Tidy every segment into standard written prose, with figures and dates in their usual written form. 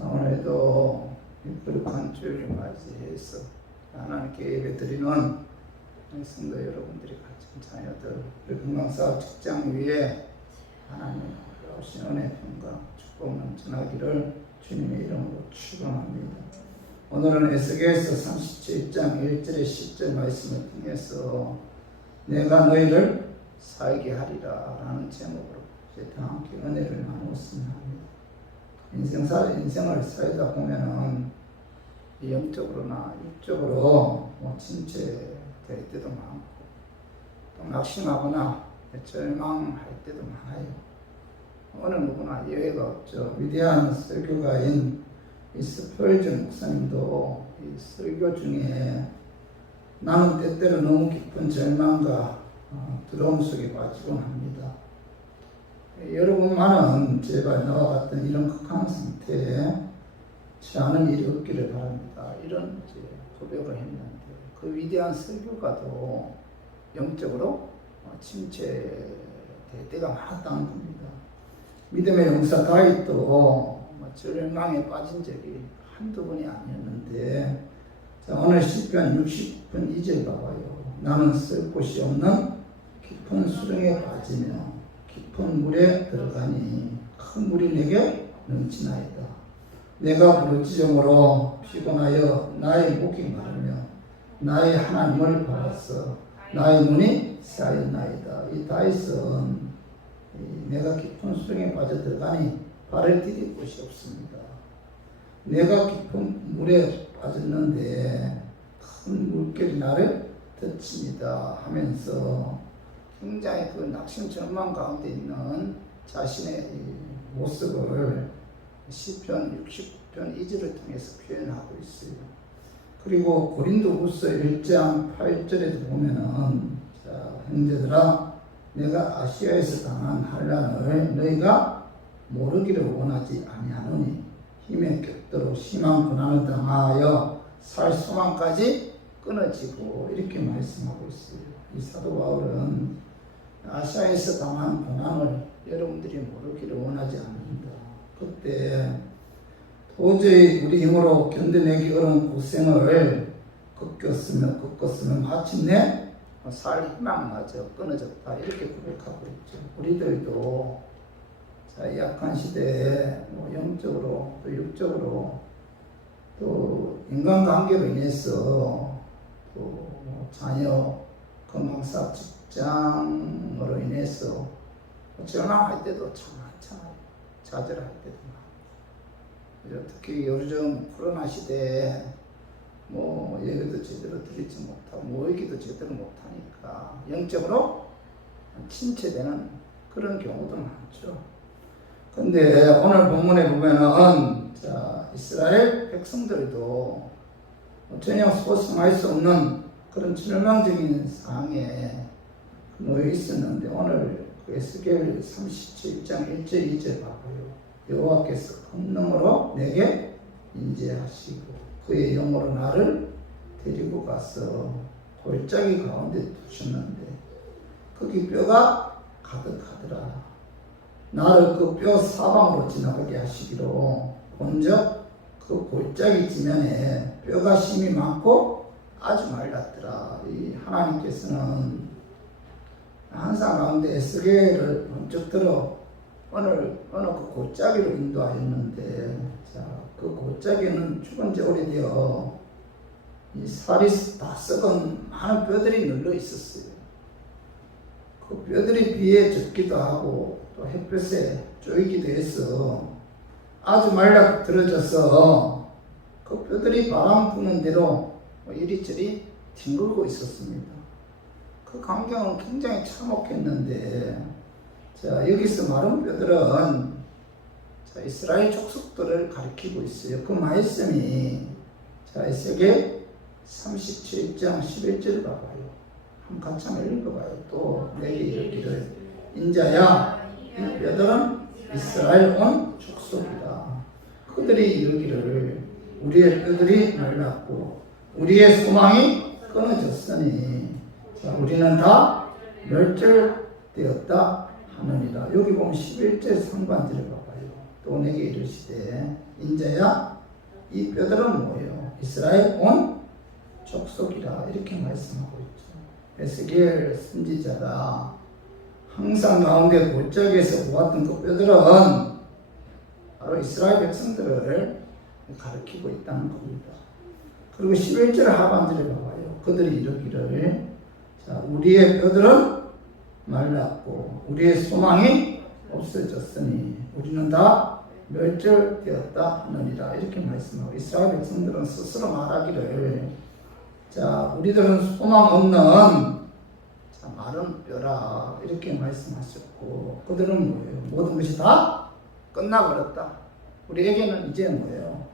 오늘도 거룩한 주일을 맞이해서 하나님께 예배드리는 성도 여러분들이 가진 자녀들, 그리고 건강사업 직장 위에 하나님 오신 은혜, 평강, 축복 넘쳐나기를 주님의 이름으로 축원합니다. 오늘은 에스겔서 37장 1절의 10절 말씀을 통해서 내가 너희를 살게 하리라 라는 제목으로 다 함께 은혜를 나누었으면 합니다. 인생을 살다 보면은 영적으로나 육적으로 침체될 때도 많고 또 낙심하거나 절망할 때도 많아요. 어느 누구나 예외가 없죠. 위대한 설교가인 이 스펄전 목사님도 이 설교 중에 나는 때때로 너무 깊은 절망과 두려움 속에 빠지곤 합니다. 여러분만은 제발 나와 같은 이런 극한 상태에 취하는 일이 없기를 바랍니다. 이런 고백을 했는데 그 위대한 설교가도 영적으로 침체될 때가 많았다는 겁니다. 믿음의 용사 다윗도 절망에 빠진 적이 한두 번이 아니었는데 오늘 시편 60편 2절 봐봐요. 나는 쓸 곳이 없는 깊은 수렁에 빠지며 깊은 물에 들어가니 큰 물이 내게 넘치나이다. 내가 부르짖음으로 피곤하여 나의 목이 마르며 나의 하나님을 바라서 나의 눈이 쌓였나이다. 이 다윗은 내가 깊은 수렁에 빠져 들어가니 발을 디딜 곳이 없습니다. 내가 깊은 물에 빠졌는데 큰 물결이 나를 덮칩니다 하면서 굉장히 그 낙심 절망 가운데 있는 자신의 모습을 시편 60편 2절을 통해서 표현하고 있어요. 그리고 고린도후서 1장 8절에도 보면은 형제들아 내가 아시아에서 당한 환난을 너희가 모르기를 원하지 아니하노니 힘에 격도록 심한 고난을 당하여 살 소망까지 끊어지고 이렇게 말씀하고 있어요. 이 사도 바울은 아시아에서 당한 고난을 여러분들이 모르기를 원하지 않는다. 그때 도저히 우리 힘으로 견뎌내기 어려운 고생을 겪었으면 마침내 살 희망마저 끊어졌다. 이렇게 고백하고 있죠. 우리들도 약한 시대에 영적으로 또 육적으로 또 인간관계로 인해서 또 자녀, 건강사업 직장으로 인해서 절망할 때도 참 많잖아요. 좌절할 때도 많고. 특히 요즘 코로나 시대에 예배도 제대로 드리지 못하고 모이기도 제대로 못하니까 영적으로 침체되는 그런 경우도 많죠. 근데 오늘 본문에 보면은 이스라엘 백성들도 전혀 소상할 수 없는 그런 절망적인 상황에 놓여 있었는데 오늘 에스겔 37장 1절 2절 봐봐요. 여호와께서 큰 능으로 내게 인재하시고 그의 영으로 나를 데리고 가서 골짜기 가운데 두셨는데 거기 뼈가 가득하더라. 나를 그 뼈 사방으로 지나가게 하시기로 본적 그 골짜기 지면에 뼈가 심이 많고 아주 말랐더라. 이 하나님께서는 항상 가운데 에스겔을 번쩍 들어 어느 그 골짜기로 인도하였는데 그 골짜기는 죽은 지 오래되어 이 살이 다 썩은 많은 뼈들이 눌러 있었어요. 그 뼈들이 비에 젖기도 하고 또 햇볕에 쪼이기도 해서 아주 말라들어져서 그 뼈들이 바람 부는 대로 이리저리 뒹굴고 있었습니다. 그 광경은 굉장히 참혹했는데 여기서 마른 뼈들은 이스라엘 족속들을 가리키고 있어요. 그 말씀이 에스겔 37장 11절 봐봐요. 한번 같이 한번 읽어봐요. 또 내게 이르기를 인자야 이 뼈들은 이스라엘 온 족속이다. 그들이 이르기를 우리의 뼈들이 말랐고 우리의 소망이 끊어졌으니 우리는 다 멸절되었다 하느니라. 여기 보면 11절 상반절을 봐봐요. 또 내게 이르시되 인자야. 이 뼈들은 뭐예요? 이스라엘 온 족속이라 이렇게 말씀하고 있죠. 에스겔 선지자가 항상 가운데 골짜기에서 보았던 그 뼈들은 바로 이스라엘 백성들을 가리키고 있다는 겁니다. 그리고 11절 하반절에 봐봐요. 그들이 이르기를 자, 우리의 뼈들은 말랐고 우리의 소망이 없어졌으니 우리는 다 멸절되었다 하느니라 이렇게 말씀하고 이스라엘 백성들은 스스로 말하기를 자 우리들은 소망 없는 자, 마른 뼈라 이렇게 말씀하셨고 그들은 뭐예요? 모든 것이 다 끝나버렸다. 우리에게는 이제 뭐예요?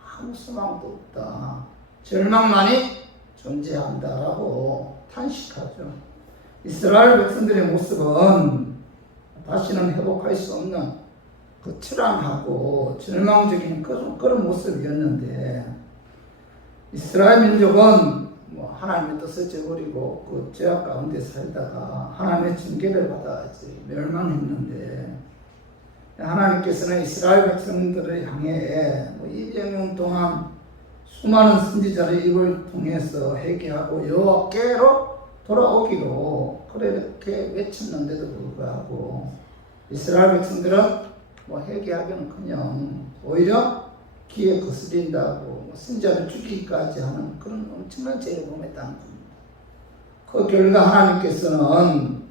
아무 소망도 없다. 절망만이 존재한다라고 탄식하죠. 이스라엘 백성들의 모습은 다시는 회복할 수 없는 그 처량하고 절망적인 그런 모습이었는데 이스라엘 민족은 뭐 하나님의 뜻을 저버리고 그 죄악 가운데 살다가 하나님의 징계를 받아야지 멸망했는데 하나님께서는 이스라엘 백성들을 향해 뭐 200년 동안 수많은 선지자의 입을 통해서 회개하고 여호와께로 돌아오기로 그렇게 외쳤는데도 불구하고 이스라엘 백성들은 뭐 회개하기는커녕 오히려 기에 거스린다고 선지자를 죽이기까지 하는 그런 엄청난 죄를 범했다는 겁니다. 그 결과 하나님께서는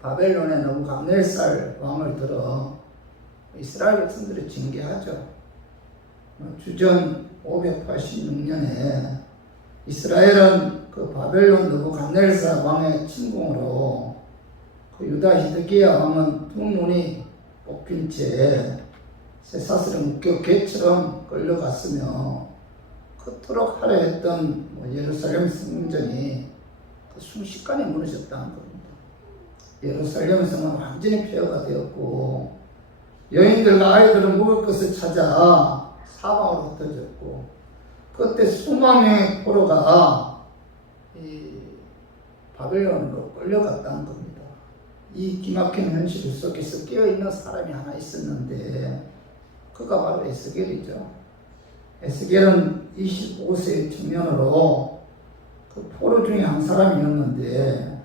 바벨론의 느부갓네살 왕을 들어 이스라엘 백성들을 징계하죠. 주전 586년에 이스라엘은 그 바벨론 느부갓네살 왕의 침공으로 그 유다 히드기야 왕은 두 눈이 뽑힌 채 쇠사슬에 묶여 개처럼 끌려갔으며 그토록 하려 했던 예루살렘 성전이 그 순식간에 무너졌다는 겁니다. 예루살렘 성은 완전히 폐허가 되었고 여인들과 아이들은 먹을 것을 찾아 사방으로 흩어졌고 그때 수많은 포로가 이 바벨론으로 끌려갔다는 겁니다. 이 기막힌 현실 속에서 깨어있는 사람이 하나 있었는데 그가 바로 에스겔이죠. 에스겔은 25세의 청년으로 그 포로 중에 한 사람이었는데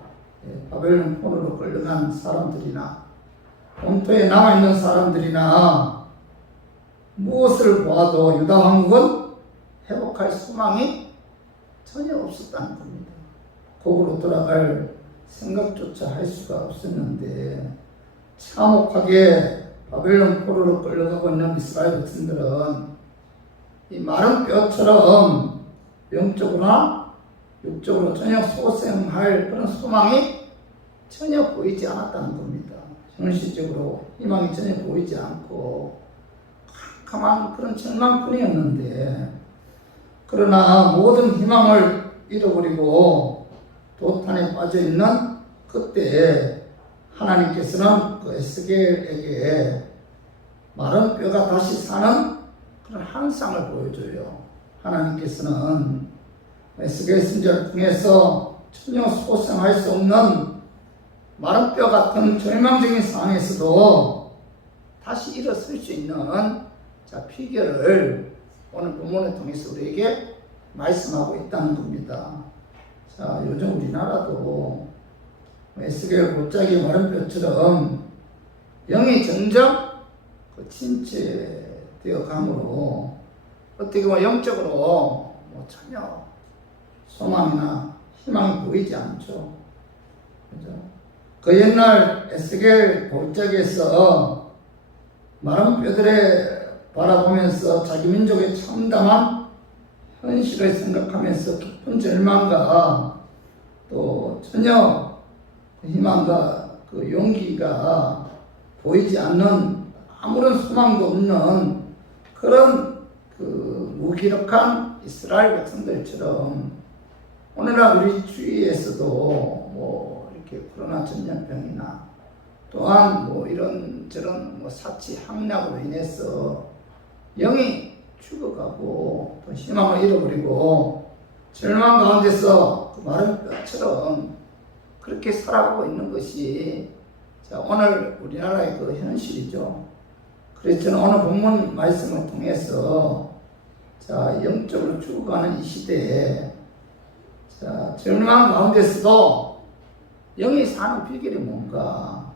바벨론 포로로 끌려간 사람들이나 본토에 남아있는 사람들이나 무엇을 보아도 유다 왕국은 회복할 소망이 전혀 없었다는 겁니다. 거꾸로 돌아갈 생각조차 할 수가 없었는데 참혹하게 바벨론 포로로 끌려가고 있는 이스라엘 백성들은 이 마른 뼈처럼 영적으로나 육적으로 전혀 소생할 그런 소망이 전혀 보이지 않았다는 겁니다. 현실적으로 희망이 전혀 보이지 않고 캄캄한 그런 절망뿐이었는데 그러나 모든 희망을 잃어버리고 도탄에 빠져있는 그때 하나님께서는 그 에스겔에게 마른 뼈가 다시 사는 그런 환상을 보여줘요. 하나님께서는 에스겔 선지자를 통해서 전혀 소생할 수 없는 마른 뼈 같은 절망적인 상황에서도 다시 일어설 수 있는 비결을 오늘 본문을 통해서 우리에게 말씀하고 있다는 겁니다. 자, 요즘 우리나라도 에스겔 골짜기 마른 뼈처럼 영이 점점 침체되어 가므로 어떻게 보면 영적으로 전혀 소망이나 희망이 보이지 않죠. 그죠? 그 옛날 에스겔 골짜기에서 마른 뼈들에 바라보면서 자기 민족의 참담한 현실을 생각하면서 깊은 절망과 또 전혀 희망과 그 용기가 보이지 않는 아무런 소망도 없는 그런 그 무기력한 이스라엘 백성들처럼 오늘날 우리 주위에서도 이렇게 코로나 전염병이나 또한 이런저런 사치 학락으로 인해서 영이 죽어가고 또 희망을 잃어버리고 절망 가운데서 그 마른 뼈처럼 그렇게 살아가고 있는 것이 오늘 우리나라의 그 현실이죠. 그래서 저는 오늘 본문 말씀을 통해서 자, 영적으로 죽어가는 이 시대에 자, 절망 가운데서도 영이 사는 비결이 뭔가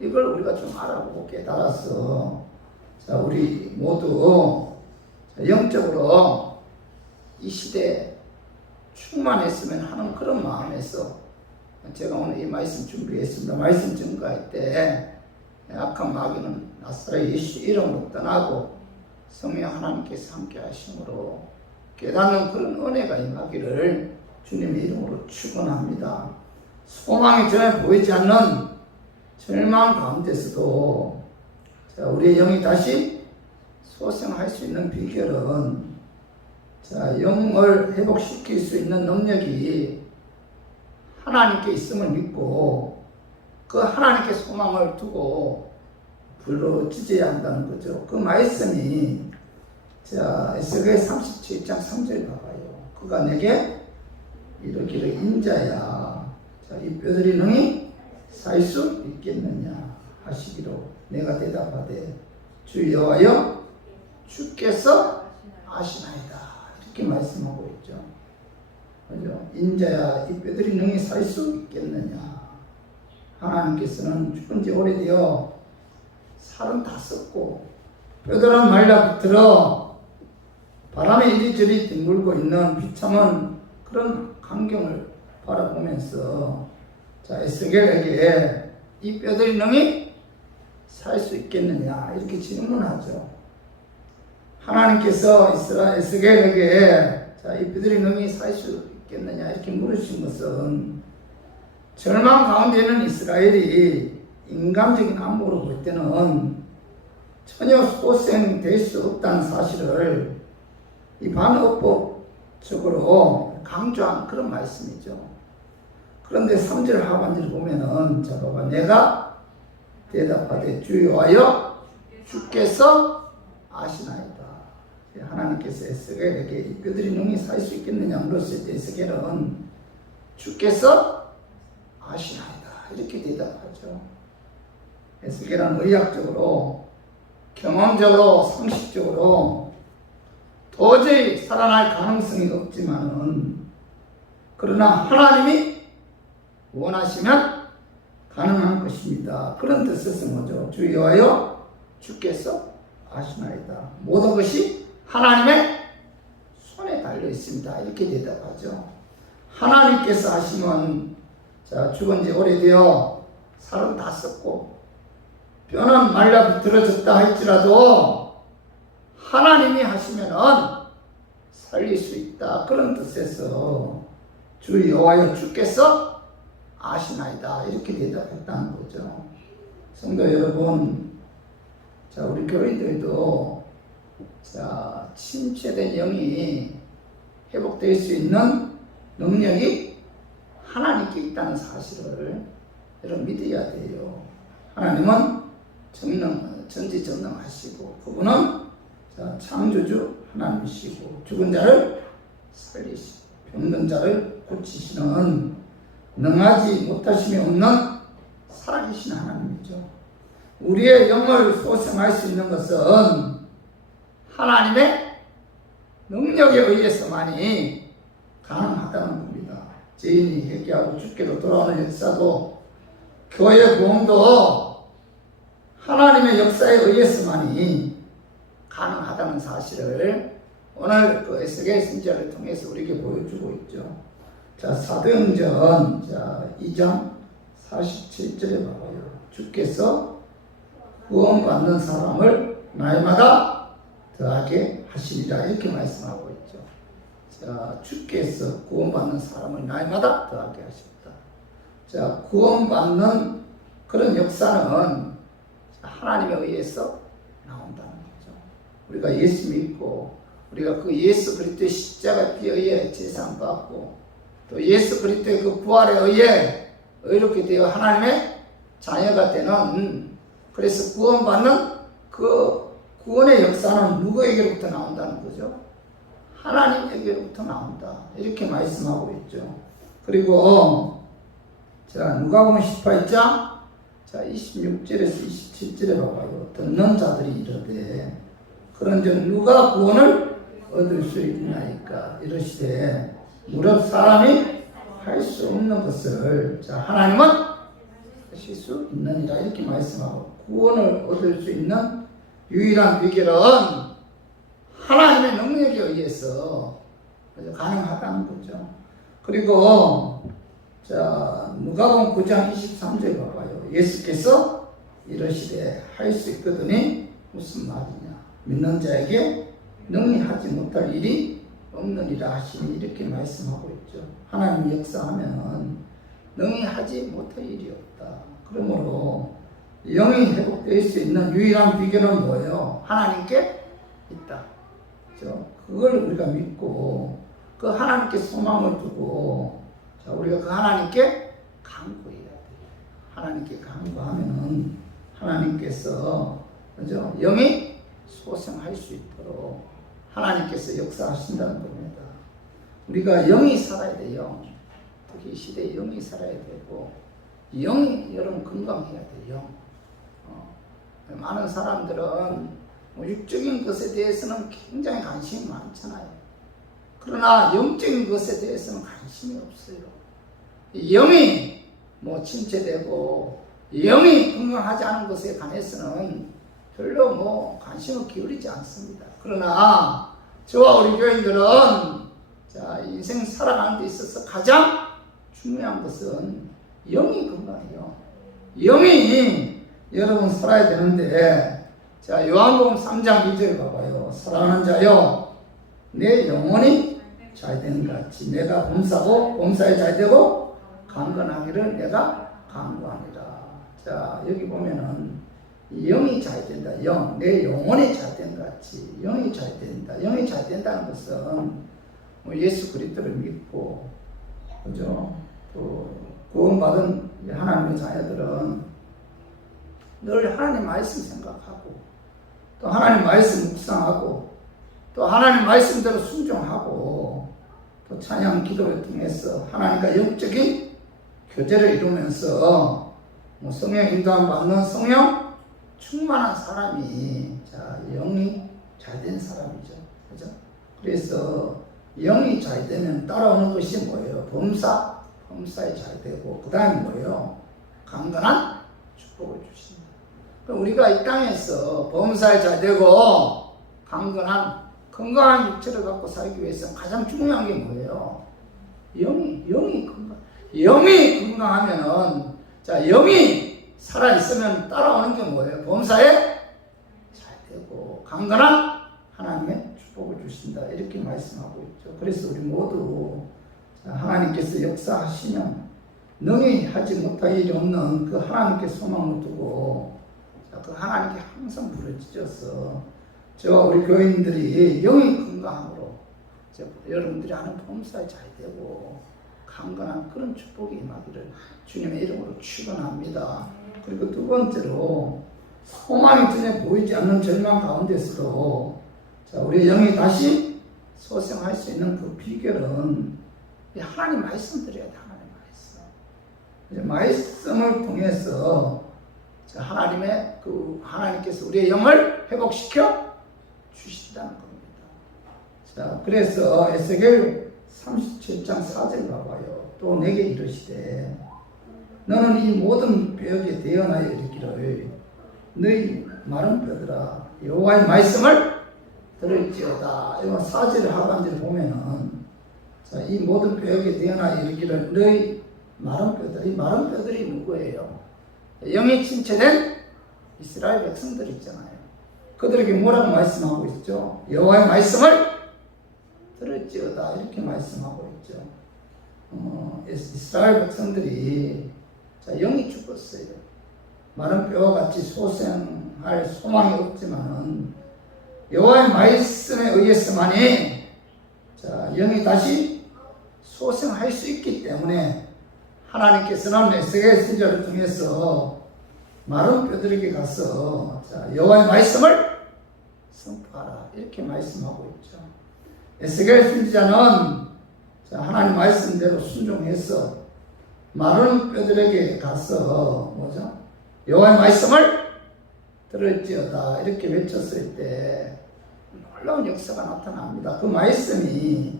이걸 우리가 좀 알아보고 깨달아서 자, 우리 모두 자, 영적으로 이 시대에 충만했으면 하는 그런 마음에서 제가 오늘 이 말씀 준비했습니다. 말씀 증거할 때 악한 마귀는 나사렛 예수 이름으로 떠나고 성령 하나님께서 함께 하심으로 깨닫는 그런 은혜가 임하기를 주님의 이름으로 축원합니다. 소망이 전혀 보이지 않는 절망 가운데서도 자, 우리의 영이 다시 소생할 수 있는 비결은 자, 영을 회복시킬 수 있는 능력이 하나님께 있음을 믿고 그 하나님께 소망을 두고 부르짖어야 한다는 거죠. 그 말씀이 자, 에스겔 37장 3절 봐봐요. 그가 내게 이르기를 인자야 자, 이 뼈들이 능히 살 수 있겠느냐 하시기로 내가 대답하되 주 여호와여 주께서 아시나이다 이렇게 말씀하고 있죠. 그죠? 인자야 이 뼈들이 능히 살 수 있겠느냐. 하나님께서는 죽은 지 오래되어 살은 다 썩고 뼈들은 말라붙들어 바람에 이리저리 뒹굴고 있는 비참한 그런 광경을 바라보면서 자, 에스겔에게 이 뼈들이 능히 살 수 있겠느냐 이렇게 질문하죠. 하나님께서 에스겔에게 자, 이 뼈들이 능히 살 수 있겠느냐 이렇게 물으신 것은 절망 가운데 있는 이스라엘이 인간적인 안목으로 볼 때는 전혀 소생될 수 없다는 사실을 이 반어법적으로 강조한 그런 말씀이죠. 그런데 3절 하반절을 보면은 자 봐봐 내가 대답하되 주 여호와여 주께서 아시나이다. 하나님께서 에스겔에게 이 뼈들이 능히 살 수 있겠느냐 물었을 때 에스겔은 주께서 아시나이다 이렇게 대답하죠. 에스겔은 의학적으로 경험적으로 상식적으로 도저히 살아날 가능성이 없지만은 그러나 하나님이 원하시면 가능한 것입니다. 그런 뜻에서 뭐죠? 주 여호와여 주께서 아시나이다. 모든 것이 하나님의 손에 달려 있습니다. 이렇게 대답하죠. 하나님께서 하시면 자, 죽은 지 오래되어 살은 다 썩고 뼈는 말라비틀어졌다 할지라도 하나님이 하시면은 살릴 수 있다. 그런 뜻에서 주 여호와여 주께서 아시나이다. 이렇게 대답했다는 거죠. 성도 여러분, 자, 우리 교인들도 자, 침체된 영이 회복될 수 있는 능력이 하나님께 있다는 사실을 여러분 믿어야 돼요. 하나님은 전지전능하시고 그분은 자, 창조주 하나님이시고 죽은 자를 살리시고 병든 자를 고치시는 능하지 못하심이 없는 살아계신 하나님이죠. 우리의 영을 소생할 수 있는 것은 하나님의 능력에 의해서만이 가능하다는 겁니다. 죄인이 회개하고 주께로 돌아오는 역사도 교회 부흥도 하나님의 역사에 의해서만이 가능하다는 사실을 오늘 그 에스겔 선지자를 통해서 우리에게 보여주고 있죠. 자, 사도행전 자 2장 47절에 봐봐요. 주께서 구원받는 사람을 날마다 더하게 하시리라 이렇게 말씀하고 있죠. 자, 주께서 구원받는 사람을 날마다 더하게 하십니다. 자, 구원받는 그런 역사는 하나님에 의해서 나온다는 거죠. 우리가 예수 믿고 우리가 그 예수 그리스도의 십자가 피에 의해 제사함 받고 또 예수 그리스도의 그 부활에 의해 의롭게 되어 하나님의 자녀가 되는 그래서 구원받는 그 구원의 역사는 누구에게로부터 나온다는 거죠? 하나님에게로부터 나온다. 이렇게 말씀하고 있죠. 그리고 자, 누가복음 18장 자, 26절에서 27절에 봐봐요. 듣는 자들이 이르되 그런즉 누가 구원을 얻을 수 있나이까 이러시되 무릇 사람이 할 수 없는 것을 자 하나님은 하실 수 있느니라 이렇게 말씀하고, 구원을 얻을 수 있는 유일한 비결은 하나님의 능력에 의해서 가능하다는 거죠. 그리고 자 누가복음 9장 23절 봐봐요. 예수께서 이러시되 할 수 있거든이 무슨 말이냐, 믿는 자에게 능히 하지 못할 일이 없느니라 하시니 이렇게 말씀하고 있죠. 하나님 역사하면 능히 하지 못할 일이 없다. 그러므로 영이 회복될 수 있는 유일한 비결은 뭐예요? 하나님께 있다. 그렇죠? 그걸 우리가 믿고 그 하나님께 소망을 두고 자 우리가 그 하나님께 간구해야 돼요. 하나님께 간구하면은 하나님께서 그죠? 영이 소생할 수 있도록 하나님께서 역사하신다는 겁니다. 우리가 영이 살아야 돼요. 특히 이 시대에 영이 살아야 되고, 영이 여러분 건강해야 돼요. 많은 사람들은 육적인 것에 대해서는 굉장히 관심이 많잖아요. 그러나 영적인 것에 대해서는 관심이 없어요. 영이 침체되고 영이 건강하지 않은 것에 관해서는 별로 관심을 기울이지 않습니다. 그러나 저와 우리 교인들은 자 인생 살아가는 데 있어서 가장 중요한 것은 영이 건강해요. 영이 여러분 살아야 되는데, 자 요한복음 3장 2절 봐봐요. 사랑하는 자여 내 영혼이 잘되는 같이 내가 범사고 범사에 잘되고 강건하기를 내가 강구하니라. 자 여기 보면은 영이 잘 된다. 내 영혼이 잘 된 같이 영이 잘 된다. 영이 잘 된다는 것은 예수 그리스도를 믿고, 그죠? 또 구원받은 하나님의 자녀들은 늘 하나님 말씀 생각하고, 또 하나님 말씀 묵상하고, 또 하나님 말씀대로 순종하고, 또 찬양 기도를 통해서 하나님과 영적인 교제를 이루면서 성령 인도함 받는 성령 충만한 사람이 자 영이 잘 된 사람이죠. 그죠? 그래서 영이 잘 되면 따라오는 것이 뭐예요? 범사에 잘 되고, 그 다음에 뭐예요? 강건한 축복을 주신다. 그럼 우리가 이 땅에서 범사에 잘 되고 건강한 육체를 갖고 살기 위해서 가장 중요한 게 뭐예요? 영이 건강하면은 자 영이 살아있으면 따라오는 게 뭐예요? 범사에 잘 되고 강건한 하나님의 축복을 주신다 이렇게 말씀하고 있죠. 그래서 우리 모두 하나님께서 역사하시면 능히 하지 못할 일이 없는 그 하나님께 소망을 두고 그 하나님께 항상 부르짖어서 저와 우리 교인들이 영이 건강함으로 여러분들이 하는 범사에 잘 되고 강건한 그런 축복이 임하기를 주님의 이름으로 축원합니다. 그리고 두 번째로 소망이 전혀 보이지 않는 절망 가운데서도 자 우리 영이 다시 소생할 수 있는 그 비결은 하나님 말씀 드려야 돼. 하나님 말씀을 통해서 하나님께서 우리의 영을 회복시켜 주신다는 겁니다. 자 그래서 에스겔 37장 4절 봐봐요. 또 내게 이르시되 너는 이 모든 뼈에 대언하여 이르기를 너희 마른 뼈들아 여호와의 말씀을 들을지어다. 이거 4절 하반절을 보면은 자, 이 모든 뼈에 대언하여 이르기를 너희 마른 뼈들, 이 마른 뼈들이 누구예요? 영이 침체된 이스라엘 백성들 있잖아요. 그들에게 뭐라고 말씀하고 있죠? 여호와의 말씀을 들을지어다 이렇게 말씀하고 있죠. 이스라엘 백성들이 자, 영이 죽었어요. 마른 뼈와 같이 소생할 소망이 없지만은 여호와의 말씀에 의해서만이 자, 영이 다시 소생할 수 있기 때문에 하나님께서는 에스겔 선지자를 통해서 마른 뼈들에게 가서 자, 여호와의 말씀을 선포하라 이렇게 말씀하고 있죠. 에스겔 선지자는 자, 하나님 말씀대로 순종해서 마른 뼈들에게 가서 여호와의 말씀을 들을지어다 이렇게 외쳤을 때 놀라운 역사가 나타납니다. 그 말씀이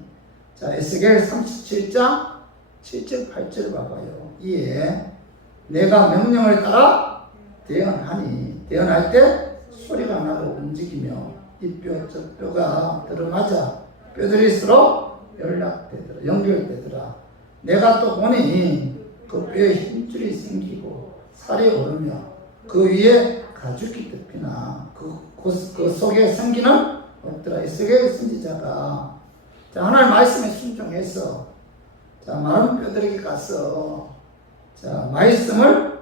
자 에스겔 37장 7절 8절 봐봐요. 이에 내가 명령을 따라 대언하니 대언할 때 소리가 나고 움직이며 이 뼈 저 뼈가 들어맞아 뼈들이 서로 연결되더라. 내가 또 보니 그 뼈에 힘줄이 생기고 살이 오르며 그 위에 가죽이 덮이나 그 속에 생기는 없더라. 에스겔 선지자가 자 하나님 말씀에 순종해서 자 많은 뼈들에게 가서 자 말씀을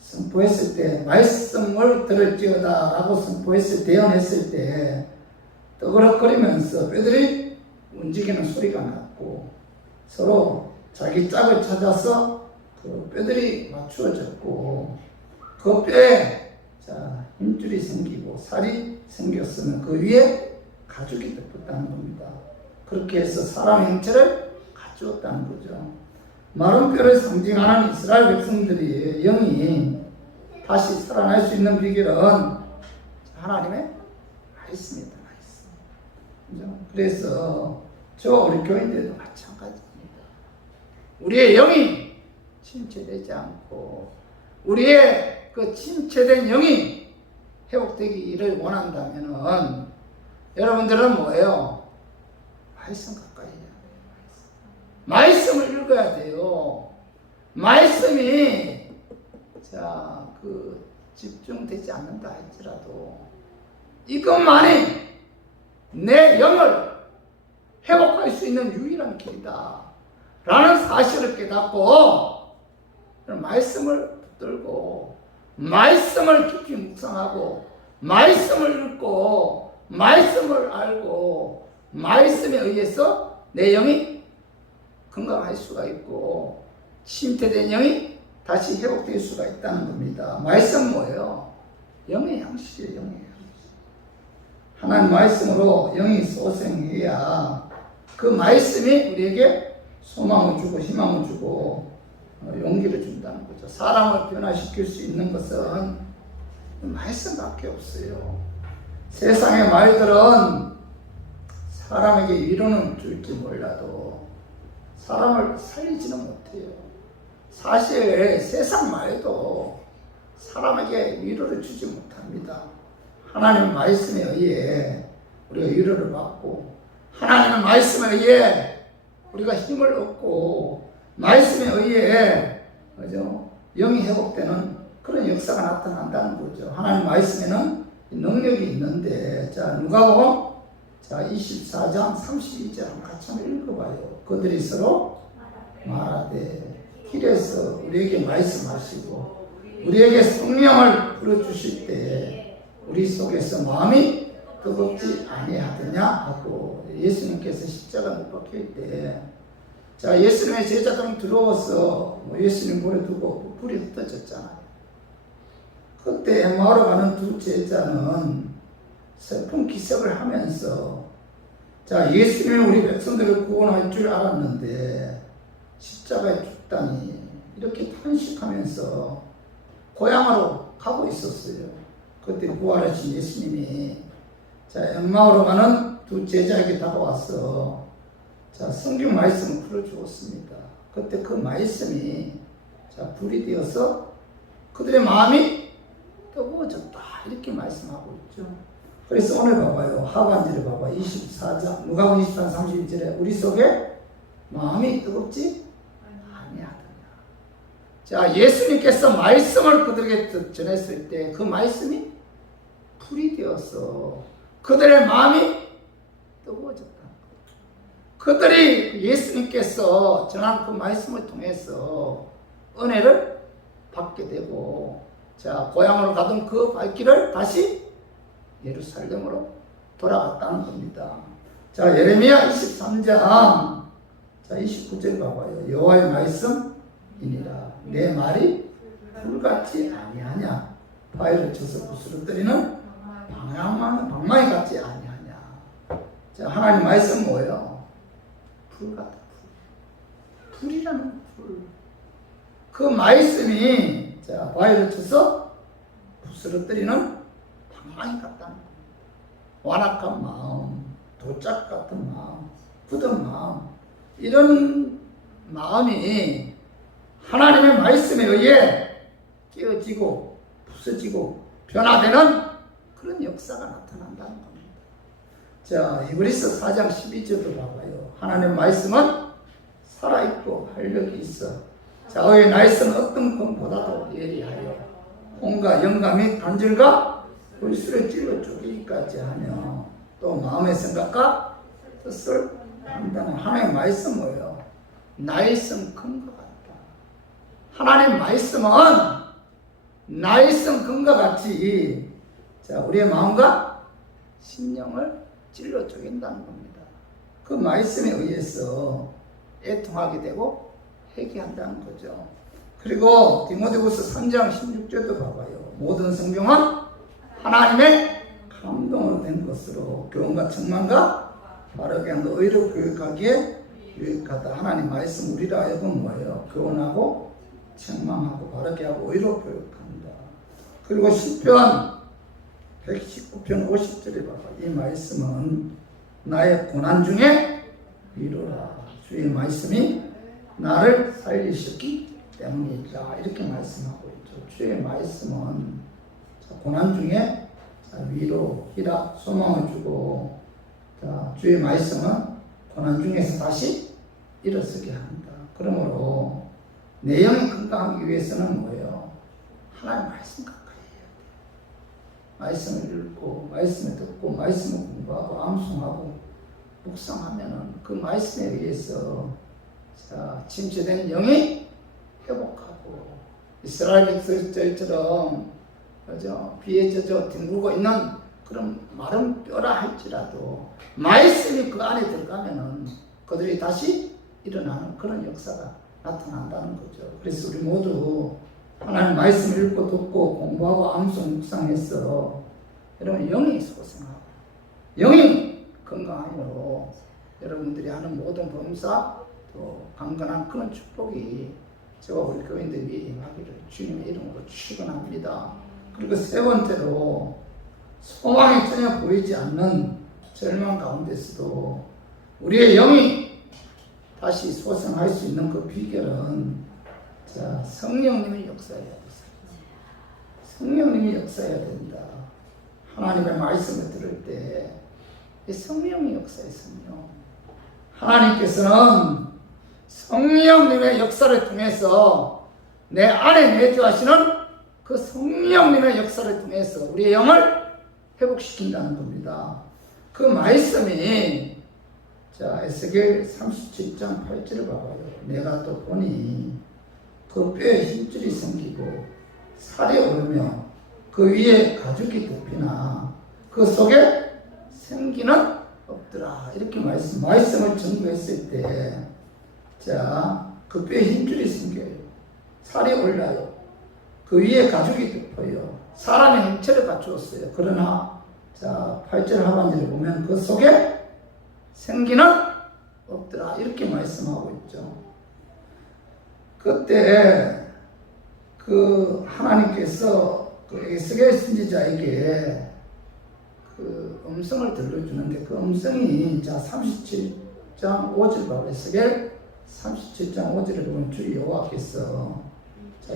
선포했을 때 말씀을 들을지어다 라고 선포했을 때 예언했을 때 떠그럭거리면서 뼈들이 움직이는 소리가 났고 서로 자기 짝을 찾아서 그 뼈들이 맞추어졌고 그 뼈에 자 힘줄이 생기고 살이 생겼으면 그 위에 가죽이 덮었다는 겁니다. 그렇게 해서 사람 형체를 가져왔다는 거죠. 마른 뼈를 상징하는 이스라엘 백성들이 영이 다시 살아날 수 있는 비결은 하나님의 말씀이다. 말씀. 그래서 저 우리 교인들도 마찬가지입니다. 우리의 영이 침체되지 않고 우리의 그 침체된 영이 회복되기를 원한다면은 여러분들은 뭐예요? 말씀 가까이 해야 돼요. 말씀을 읽어야 돼요. 말씀이 자 그 집중되지 않는다 할지라도 이것만이 내 영을 회복할 수 있는 유일한 길이다 라는 사실을 깨닫고 말씀을 붙들고 말씀을 깊이 묵상하고 말씀을 읽고 말씀을 알고 말씀에 의해서 내 영이 건강할 수가 있고 침체된 영이 다시 회복될 수가 있다는 겁니다. 말씀 뭐예요? 영의 양식이에요. 영의 양식. 하나님 말씀으로 영이 소생해야 그 말씀이 우리에게 소망을 주고 희망을 주고 용기를 준다는 거죠. 사람을 변화시킬 수 있는 것은 말씀밖에 없어요. 세상의 말들은 사람에게 위로는 줄지 몰라도 사람을 살리지는 못해요. 사실 세상 말도 사람에게 위로를 주지 못합니다. 하나님의 말씀에 의해 우리가 위로를 받고 하나님의 말씀에 의해 우리가 힘을 얻고 말씀에 의해 그죠? 영이 회복되는 그런 역사가 나타난다는 거죠. 하나님 말씀에는 능력이 있는데 자 누가복음 자 24장 32절 같이 한번 읽어봐요. 그들이 서로 말하되 길에서 우리에게 말씀하시고 우리에게 성령을 불어주실 때 우리 속에서 마음이 뜨겁지 아니하더냐 하고 예수님께서 십자가 못 박힐 때 자 예수님의 제자들은 두려워서 예수님 볼에 두고 불이 흩어졌잖아요. 그때 엠마오로 가는 두 제자는 슬픈 기색을 하면서 자 예수님이 우리 백성들을 구원할 줄 알았는데 십자가에 죽다니 이렇게 탄식하면서 고향으로 가고 있었어요. 그때 부활하신 예수님이 자 엠마오로 가는 두 제자에게 다가와서 자 성경 말씀을 풀어주었습니다. 그때 그 말씀이 자 불이 되어서 그들의 마음이 뜨거워졌다 이렇게 말씀하고 있죠. 그래서 오늘 봐봐요. 하반절에 봐봐. 24장 누가복음 24장 31절에 우리 속에 마음이 뜨겁지 아니하더냐. 자 예수님께서 말씀을 그들에게 전했을 때 그 말씀이 불이 되어서 그들의 마음이 뜨거워졌다. 그들이 예수님께서 전한 그 말씀을 통해서 은혜를 받게 되고 자 고향으로 가던 그 발길을 다시 예루살렘으로 돌아갔다는 겁니다. 자 예레미야 23장 자 29절 봐봐요. 여호와의 말씀이니라 내 말이 불같이 아니하냐 바위를 쳐서 부스러뜨리는 방망이 같지 아니하냐. 자 하나님 말씀 뭐예요? 불 같다. 불이라는 불. 그 말씀이 자 바위를 쳐서 쓰러뜨리는 방망이 같다는 겁니다. 완악한 마음, 도짝 같은 마음, 굳은 마음, 이런 마음이 하나님의 말씀에 의해 깨어지고 부서지고 변화되는 그런 역사가 나타난다는 겁니다. 자, 히브리서 4장 12절도 봐봐요. 하나님의 말씀은 살아있고 활력이 있어 자의 나이스는 어떤 것보다도 예리하여 온갖 영감 및 간절과 불술의 찔러 쪼개기까지 하며 또 마음의 생각과 뜻을 판단하는 하나님의 말씀 뭐예요? 나일성 금과 같다. 하나님 말씀은 나일성 금과 같이 자, 우리의 마음과 심령을 찔러 쪼갠다는 겁니다. 그 말씀에 의해서 애통하게 되고 회개한다는 거죠. 그리고 디모데후서 3장 16절도 봐봐요. 모든 성경은 하나님의 감동으로 된 것으로 교훈과 책망과 바르게 하고 의로 교육하기에 유익하다. 하나님 말씀 우리를 하여금 뭐예요? 교훈하고 책망하고 바르게 하고 의로 교육한다. 그리고 시편 119편 50절에 봐봐. 이 말씀은 나의 고난 중에 위로라. 주의 말씀이 나를 살리셨기 때문이다. 이렇게 말씀하고 있죠. 주의 말씀은 고난 중에 위로, 희락, 소망을 주고 주의 말씀은 고난 중에서 다시 일어서게 한다. 그러므로 내 영이 건강하기 위해서는 뭐예요? 하나님 말씀 가까이 해야 돼. 말씀을 읽고 말씀을 듣고 말씀을 공부하고 암송하고 묵상하면은 그 말씀에 의해서 침체된 영이 회복하고 이스라엘 백성들처럼 비에 젖어 뒹굴고 있는 그런 마른 뼈라 할지라도 말씀이 그 안에 들어가면은 그들이 다시 일어나는 그런 역사가 나타난다는 거죠. 그래서 우리 모두 하나님 말씀을 읽고 듣고 공부하고 암송 묵상해서 여러분 영이 소생하고 영이 건강함으로 여러분들이 하는 모든 범사 또 강건한 그런 축복이 저와 우리 교인들이 임하기를 주님의 이름으로 축원합니다. 그리고 세 번째로 소망이 전혀 보이지 않는 절망 가운데서도 우리의 영이 다시 소생할 수 있는 그 비결은 성령님이 역사해야 돼요. 성령님이 역사해야 된다. 하나님의 말씀을 들을 때 성령이 역사해. 성령. 하나님께서는 성령님의 역사를 통해서 내 안에 내주하시는 그 성령님의 역사를 통해서 우리의 영을 회복시킨다는 겁니다. 그 말씀이 에스겔 37장 8절을 봐봐요. 내가 또 보니 그 뼈에 힘줄이 생기고 살이 오르며 그 위에 가죽이 덮이나 그 속에 생기는 없더라. 이렇게 말씀을 전구했을 때 그 뼈에 힘줄이 생겨요. 살이 올라요. 그 위에 가죽이 덮어요. 사람의 형체를 갖추었어요. 그러나 8절 하반절에 보면 그 속에 생기는 없더라. 이렇게 말씀하고 있죠. 그때 그 하나님께서 그 에스겔 선지자에게 그 음성을 들려주는데 그 음성이 37장 5절 봐요. 에스겔 37장 5절에 보면 주 여호와께서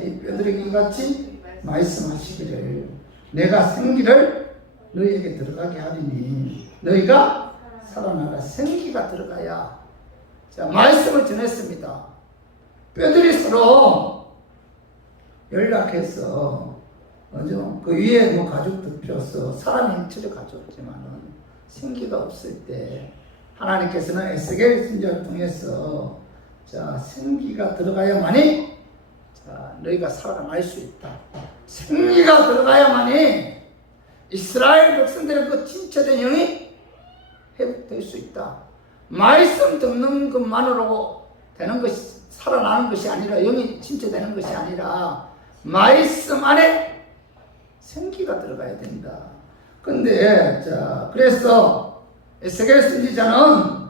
이 뼈들이 같이 말씀하시기를 내가 생기를 너희에게 들어가게 하리니 너희가 살아나라. 생기가 들어가야 말씀을 전했습니다. 뼈들이 서로 연락해서 그 위에 가죽 덮여서 사람의 형체를 가졌지만은 생기가 없을 때 하나님께서는 에스겔 선지자를 통해서 생기가 들어가야만이 너희가 살아날 수 있다. 생기가 들어가야만이 이스라엘 백성들의 그 침체된 영이 회복될 수 있다. 말씀 듣는 것만으로 되는 것이 살아나는 것이 아니라 영이 침체되는 것이 아니라 말씀 안에 생기가 들어가야 된다. 근데 그래서 에스겔 선지자는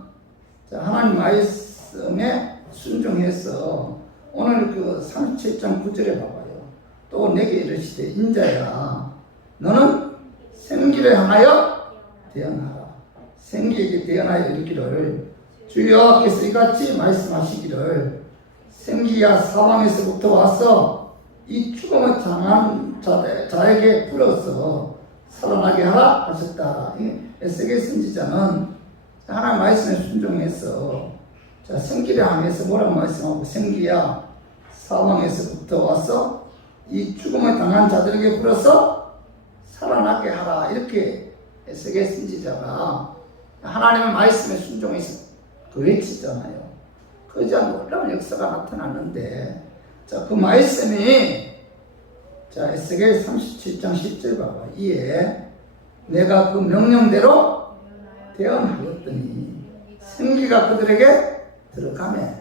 하나님 말씀에 순종해서 오늘 그 37장 9절에 봐봐요. 또 내게 이르시되 인자야 너는 생기를 향하여 대언하라. 생기에게 대언하여 이르기를 주 여호와께서 이같이 말씀하시기를 생기가 사방에서부터 와서 이 죽음을 당한 자에게 풀어서 살아나게 하라 하셨다. 에스겔 선지자는 하나님 말씀에 순종해서 생기를 향해서 뭐라고 말씀하고 생기야 사방에서부터 와서 이 죽음을 당한 자들에게 풀어서 살아나게 하라. 이렇게 에스겔 선지자가 하나님의 말씀에 순종해서 외치잖아요. 그러자 놀라운 역사가 나타났는데 그 말씀이 에스겔 37장 10절 봐봐. 이에 내가 그 명령대로 대언하였더니 생기가 그들에게 들어가매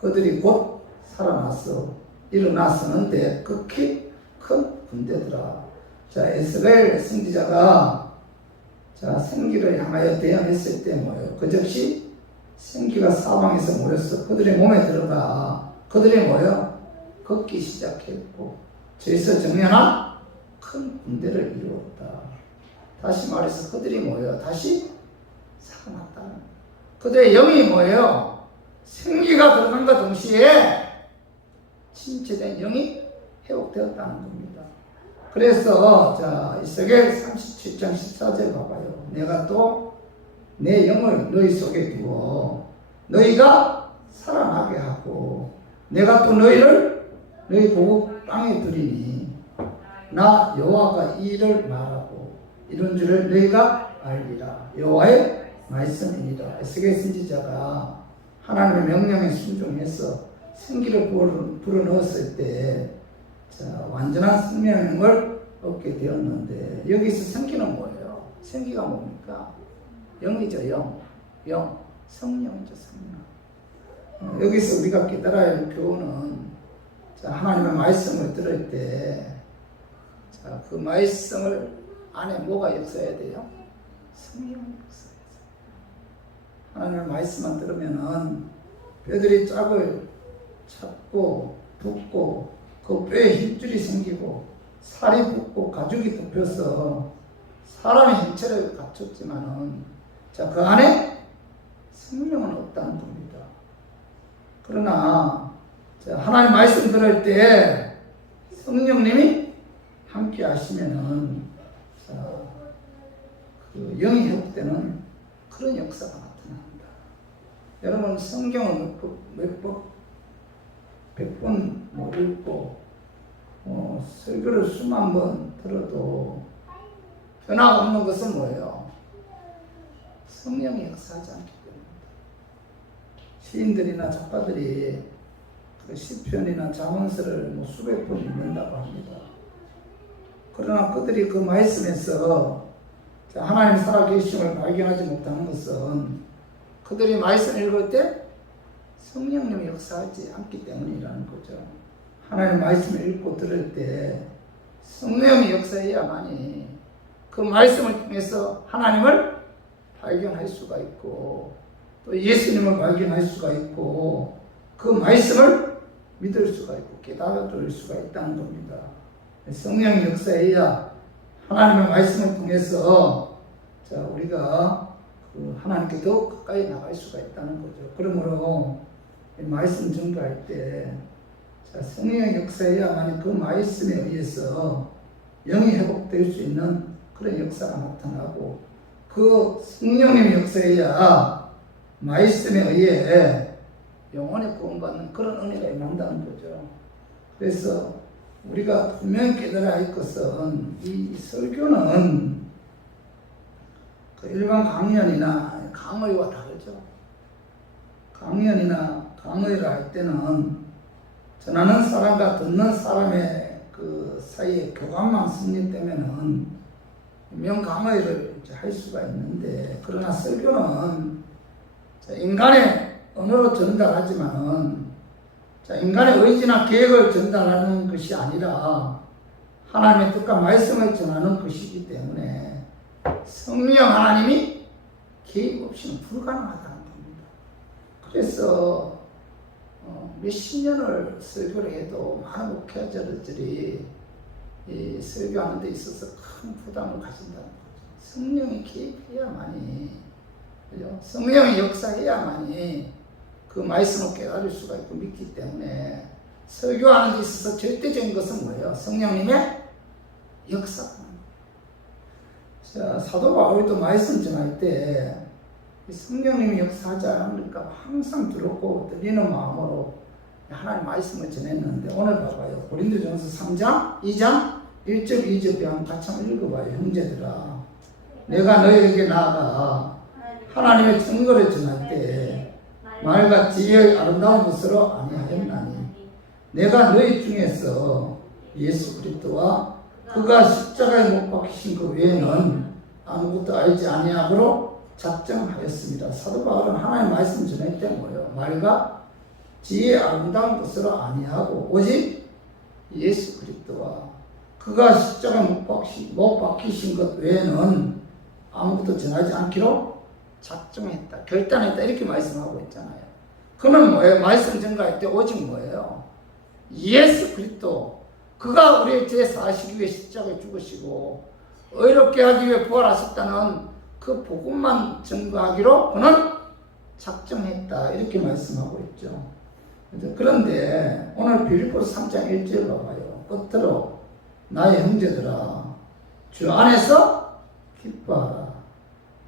그들이 곧 살아나서 일어났었는데 극히 큰 군대더라. 에스겔 선지자가 생기를 향하여 대언했을 때 뭐예요? 그 즉시 생기가 사방에서 모여서 그들의 몸에 들어가 그들이 뭐예요? 걷기 시작했고 저에서 정연한 큰 군대를 이루었다. 다시 말해서 그들이 뭐예요? 다시 살아났다. 그들의 영이 뭐예요? 생기가 들어간과 동시에 침체된 영이 회복되었다는 겁니다. 그래서 에스겔 37장 14절 봐봐요. 내가 또 내 영을 너희 속에 두어 너희가 살아나게 하고 내가 또 너희를 너희 고국 땅에 두리니 나 여호와가 이 일을 말하고 이런 줄을 너희가 알리라. 여호와의 말씀이니라. 에스겔 선지자가 하나님의 명령에 순종해서 생기를 불어넣었을 때 완전한 생명을 얻게 되었는데 여기서 생기는 뭐예요? 생기가 뭡니까? 영이죠. 영. 성령이죠. 성령. 여기서 우리가 깨달아야 할 교훈은 하나님의 말씀을 들을 때 그 말씀을 안에 뭐가 역사해야 돼요? 성령이 역사해야 돼요. 하나님의 말씀만 들으면은 뼈들이 짝을 찾고 붓고 그 뼈에 힘줄이 생기고 살이 붙고 가죽이 덮여서 사람의 형체를 갖췄지만은 그 안에 생명은 없다는 겁니다. 그러나 하나님 말씀 들을 때 성령님이 함께 하시면은 그 영이 회복되는 그런 역사가 나타납니다. 여러분 성경을 몇 번 못 읽고 설교를 수만 번 들어도 변화가 없는 것은 뭐예요? 성령이 역사하지 않기 때문입니다. 시인들이나 작가들이 그 시편이나 잠언서를 수백 번 읽는다고 합니다. 그러나 그들이 그 말씀에서 하나님 살아계심을 발견하지 못하는 것은 그들이 말씀을 읽을 때 성령님이 역사하지 않기 때문이라는 거죠. 하나님 말씀을 읽고 들을 때 성령이 역사해야만이 그 말씀을 통해서 하나님을 발견할 수가 있고 또 예수님을 발견할 수가 있고 그 말씀을 믿을 수가 있고 깨달을 수가 있다는 겁니다. 성령이 역사해야 하나님의 말씀을 통해서 우리가 그 하나님께 더 가까이 나갈 수가 있다는 거죠. 그러므로 말씀 전가할 때 성령의 역사해야만 그 말씀에 의해서 영이 회복될 수 있는 그런 역사가 나타나고 그 성령님의 역사해야 말씀에 의해 영원히 구원받는 그런 은혜가 임한다는 거죠. 그래서 우리가 분명히 깨달아야 할 것은 이 설교는 그 일반 강연이나 강의와 다르죠. 강연이나 강의를 할 때는 전하는 사람과 듣는 사람의 그 사이에 교감만 성립되면은 명강의를 할 수가 있는데, 그러나 설교는 인간의 언어로 전달하지만은 인간의 의지나 계획을 전달하는 것이 아니라 하나님의 뜻과 말씀을 전하는 것이기 때문에 성령 하나님이 개입 없이는 불가능하다는 겁니다. 그래서 몇십 년을 설교를 해도 많은 목회자들이 이 설교하는 데 있어서 큰 부담을 가진다는 거죠. 성령이 개입해야만이, 그죠? 성령이 역사해야만이 그 말씀을 깨달을 수가 있고 믿기 때문에 설교하는 데 있어서 절대적인 것은 뭐예요? 성령님의 역사가. 자, 사도 바울도 말씀 전할 때 성령님이 역사하지 않을까 항상 두렵고 떨리는 마음으로 하나님 말씀을 전했는데, 오늘 봐봐요. 고린도전서 3장 2장 1절 2절에 한번 같이 한번 읽어봐요. 형제들아, 내가 너희에게 나아가 하나님의 증거를 전할 때 말과 지혜의 아름다운 것으로 아니하였나니, 내가 너희 중에서 예수 그리스도와 그가 십자가에 못 박히신 것 외에는 아무것도 알지 아니하므로 작정하였습니다. 사도 바울은 하나님 말씀 전할 때 뭐예요? 말과 지혜의 아름다운 것으로 아니하고 오직 예수 그리스도와 그가 십자가에 못 박히신 것 외에는 아무것도 전하지 않기로 작정했다, 결단했다, 이렇게 말씀하고 있잖아요. 그는 뭐예요? 말씀 전가할 때 오직 뭐예요? 예수 그리스도, 그가 우리의 죄 사하시기 위해 십자가에 죽으시고 의롭게 하기 위해 부활하셨다는 그 복음만 전가하기로 그는 작정했다, 이렇게 말씀하고 있죠. 그런데 오늘 빌립보서 3장 1절 봐봐요. 끝으로 나의 형제들아, 주 안에서 기뻐하라.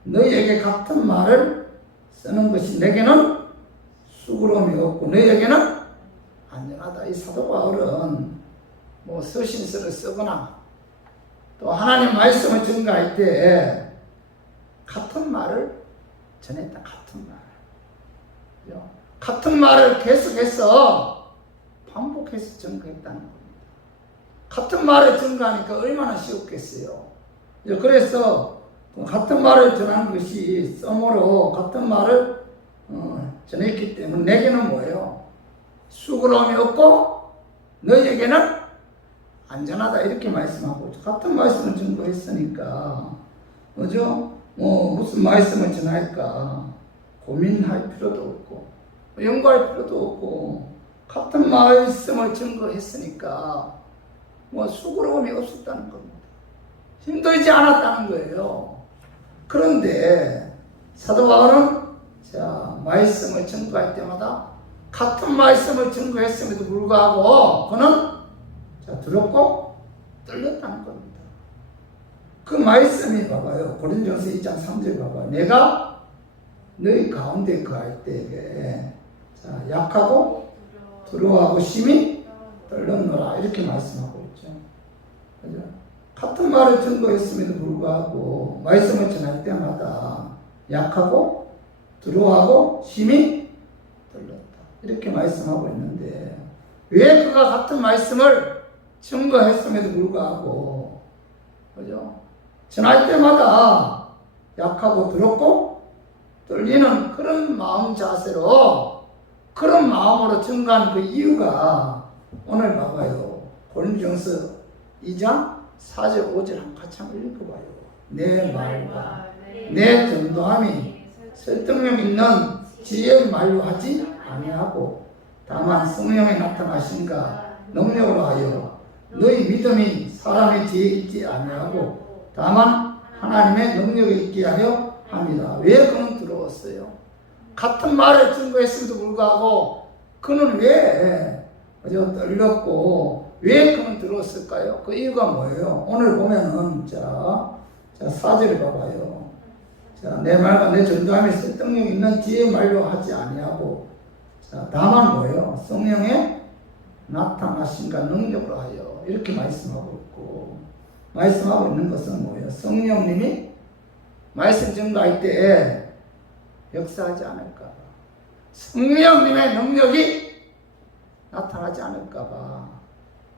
너희에게 같은 말을 쓰는 것이 내게는 수고로움이 없고 너희에게는 안전하다. 이 사도 바울은 뭐 서신서를 쓰거나 또 하나님 말씀을 전가할 때 같은 말을 전했다. 같은 말. 그죠? 같은 말을 계속해서 반복해서 전가했다는 겁니다. 같은 말을 전가하니까 얼마나 쉬웠겠어요. 그래서 같은 말을 전하는 것이 썸으로 같은 말을 전했기 때문에 내게는 뭐예요? 수고로움이 없고 너희에게는 안전하다, 이렇게 말씀하고 있죠. 같은 말씀을 전거했으니까 그죠? 무슨 말씀을 전할까 고민할 필요도 없고 연구할 필요도 없고 같은 말씀을 증거했으니까 수고로움이 없었다는 겁니다. 힘들지 않았다는 거예요. 그런데 사도 바울은 말씀을 증거할 때마다 같은 말씀을 증거했음에도 불구하고 그는 두렵고 떨렸다는 겁니다. 그 말씀이 봐봐요. 고린도전서 2장 3절 봐봐요. 내가 너희 가운데 거할 때에 약하고 두려워하고 심히 떨렸노라, 이렇게 말씀하고 있죠. 그죠? 같은 말을 증거했음에도 불구하고 말씀을 전할 때마다 약하고 두려워하고 심히 떨렸다, 이렇게 말씀하고 있는데, 왜 그가 같은 말씀을 증거했음에도 불구하고 그죠? 전할 때마다 약하고 두렵고 떨리는 그런 마음 자세로, 그런 마음으로 증거한 그 이유가 오늘 봐봐요. 고린도전서 2장 4절 5절 한번 같이 한번 읽어봐요. 내 말과 내 전도함이 설득력 있는 지혜의 말로 하지 아니하고 다만 성령의 나타나신가 능력으로 하여 너희 믿음이 사람의 지혜에 있지 아니하고 다만 하나님의 능력에 있게 하려 합니다. 왜 그는 두려웠어요? 같은 말을 증거했음에도 불구하고 그는 왜 떨렸고 왜 그는 두려웠을까요? 그 이유가 뭐예요? 오늘 보면은 자 4절을 봐봐요. 내 말과 내 전도함이 설득력 있는 지혜의 말로 하지 아니하고 다만 뭐예요? 성령의 나타나신가 능력으로 하여, 이렇게 말씀하고 있고, 말씀하고 있는 것은 뭐예요? 성령님이 말씀 전가할 때 역사하지 않을까 봐, 성령님의 능력이 나타나지 않을까 봐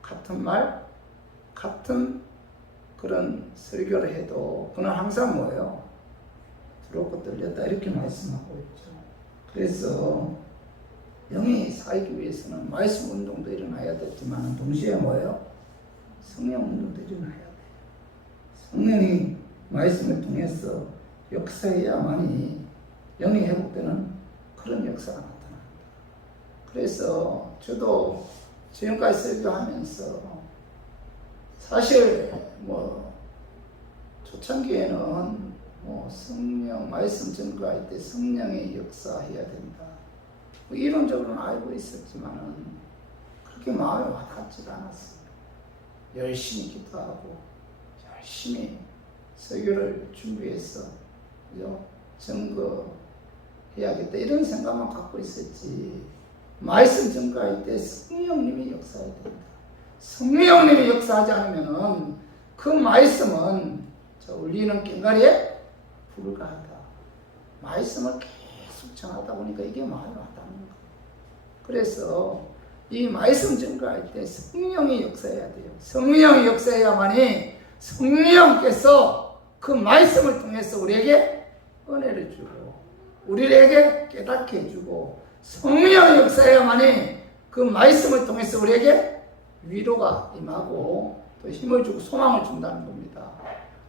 같은 말, 같은 그런 설교를 해도 그는 항상 뭐예요? 두렵고 떨렸다, 이렇게 말씀하고 있죠. 그래서 영이 살기 위해서는 말씀 운동도 일어나야 되지만 동시에 뭐예요? 성령 운동도 일어나야 돼요. 성령이 말씀을 통해서 역사해야만이 영이 회복되는 그런 역사가 나타납니다. 그래서 저도 지금까지 설교하면서 사실 초창기에는 성령 말씀 증거할 때 성령의 역사해야 된다. 이론적으로는 알고 있었지만은 그렇게 마음에 와닿지가 않았어요. 열심히 기도하고 열심히 설교를 준비해서 증거해야겠다 이런 생각만 갖고 있었지. 말씀 증거할 때 성령님이 역사해야 된다. 성령님이 역사하지 않으면은 그 말씀은 울리는 꽹과리에 불과하다. 말씀을 계속 전하다 보니까 이게 마음에 와닿는 거예요. 그래서 이 말씀 증거할 때 성령이 역사해야 돼요. 성령이 역사해야만이 성령께서 그 말씀을 통해서 우리에게 은혜를 주고 우리에게 깨닫게 해주고 성령의 역사해야만이 그 말씀을 통해서 우리에게 위로가 임하고 또 힘을 주고 소망을 준다는 겁니다.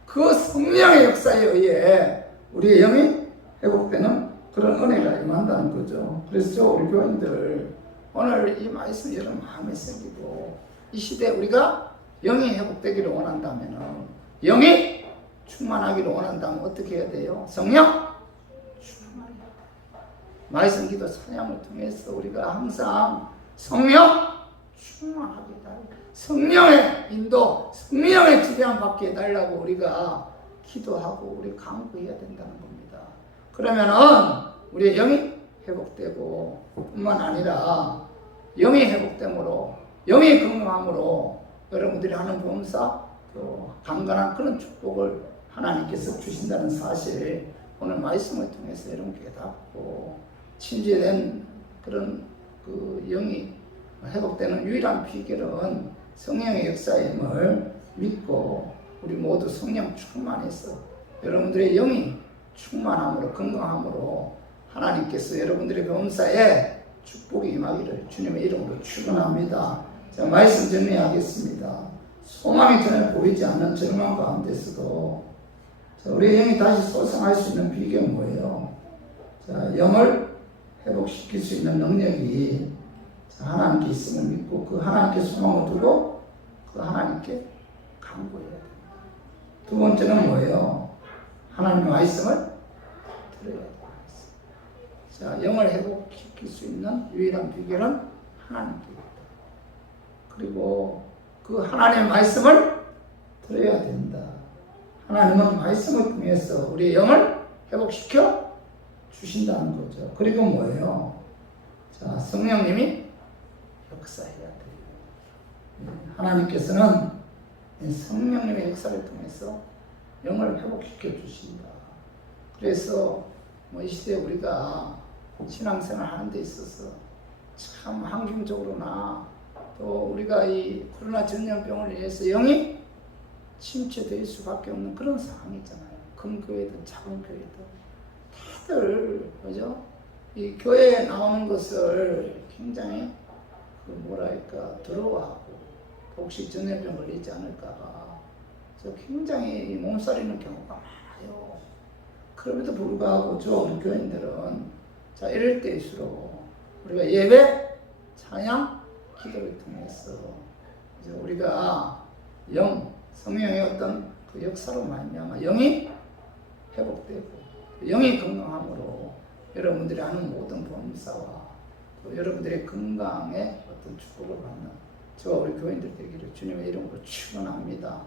그 성령의 역사에 의해 우리의 영이 회복되는 그런 은혜가 임한다는 거죠. 그래서 우리 교인들 오늘 이 말씀 여러분 마음에 새기고 이 시대에 우리가 영이 회복되기를 원한다면 영이 충만하기를 원한다면 어떻게 해야 돼요? 성령 충만해야 돼요. 말씀 기도 찬양을 통해서 우리가 항상 성령 충만하게 해달라. 성령의 인도, 성령의 지배함 받게 해달라고 우리가 기도하고 우리 강구해야 된다는 겁니다. 그러면은 우리의 영이 회복되고 뿐만 아니라 영이 회복됨으로 영이 건강함으로 여러분들이 하는 봉사 또 강건한 그런 축복을 하나님께서 주신다는 사실 오늘 말씀을 통해서 여러분 깨닫고 침체된 그런 그 영이 회복되는 유일한 비결은 성령의 역사임을 믿고 우리 모두 성령 충만해서 여러분들의 영이 충만함으로 건강함으로 하나님께서 여러분들의 범사에 축복이 임하기를 주님의 이름으로 축원합니다. 자, 말씀 정리하겠습니다. 소망이 전혀 보이지 않는 절망 가운데서도 우리 영이 다시 소생할 수 있는 비결은 뭐예요? 자, 영을 회복시킬 수 있는 능력이 하나님께 있음을 믿고 그 하나님께 소망을 두고 그 하나님께 간구해야 됩니다. 두 번째는 뭐예요? 하나님의 말씀을 들어야 됩니다. 자, 영을 회복시킬 수 있는 유일한 비결은 하나님께 있다. 그리고 그 하나님의 말씀을 들어야 된다. 하나님은 말씀을 통해서 우리의 영을 회복시켜 주신다는 거죠. 그리고 뭐예요? 자, 성령님이 역사해야 돼요. 하나님께서는 성령님의 역사를 통해서 영을 회복시켜 주신다. 그래서 이 시대에 우리가 신앙생활 하는 데 있어서 참 환경적으로나 또 우리가 이 코로나 전염병을 인해서 영이 침체될 수밖에 없는 그런 상황이잖아요. 큰 교회든 작은 교회든 다들 그죠? 이 교회에 나오는 것을 굉장히 두려워하고 혹시 전염병 걸리지 않을까봐 굉장히 몸살이는 경우가 많아요. 그럼에도 불구하고 우리 교인들은 자 이럴 때일수록 우리가 예배, 찬양, 기도를 통해서 이제 우리가 성령의 어떤 그 역사로 말미암아 영이 회복되고 영이 건강함으로 여러분들이 하는 모든 범사와 또 여러분들의 건강에 어떤 축복을 받는 저와 우리 교인들 되기를 주님의 이름으로 축원합니다.